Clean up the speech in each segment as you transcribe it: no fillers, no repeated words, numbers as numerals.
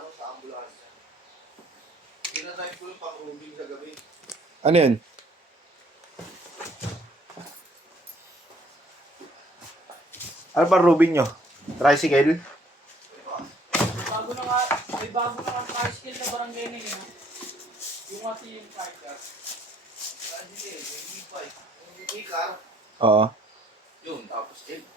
sa ambulansya. Pinatay ko yung pang-rubing sa gabi. Ano yun? Ano ba rubing nyo? Tricycle? May bago na nga tricycle na barangay na yun. Yung ati yung fighter. Hindi, yung e-bike. Yung e-car. Oo. Yun, tapos L3.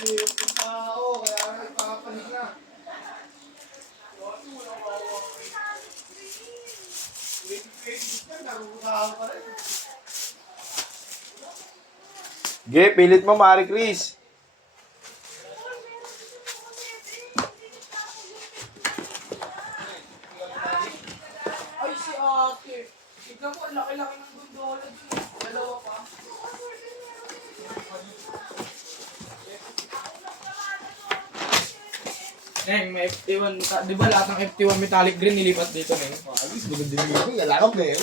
Yung tao, kaya nagpapanik na. Ge, pilit mo, Marie Chris. Ay, si ate. Tignan mo, laki-laki ng gondola dun. Dalawa pa. Neng, may FT1. Di ba lahat ng FT1 metallic green nilipat dito, Neng? Alis, maganda yung ito. Lalakap na yun.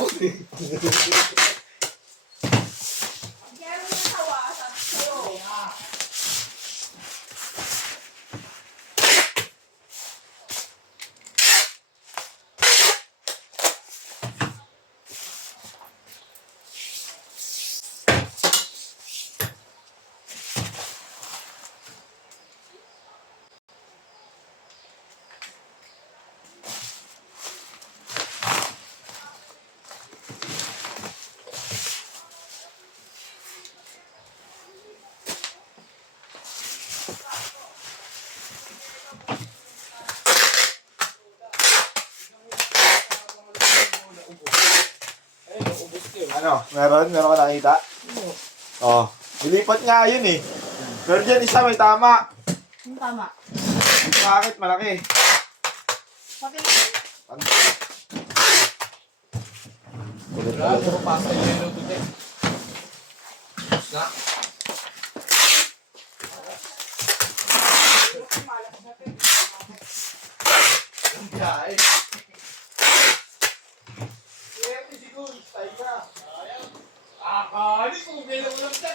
Ano? Meron ka nakita? Oo. Nilipat nga yun eh. Pero dyan isa may tama. Yung tama. Bakit? Malaki. Pati Wala, puro pasta yung yellow today. Na? Ang biyahe. Swerte siguro, tayo na. Akali, kung bilang ulam ka,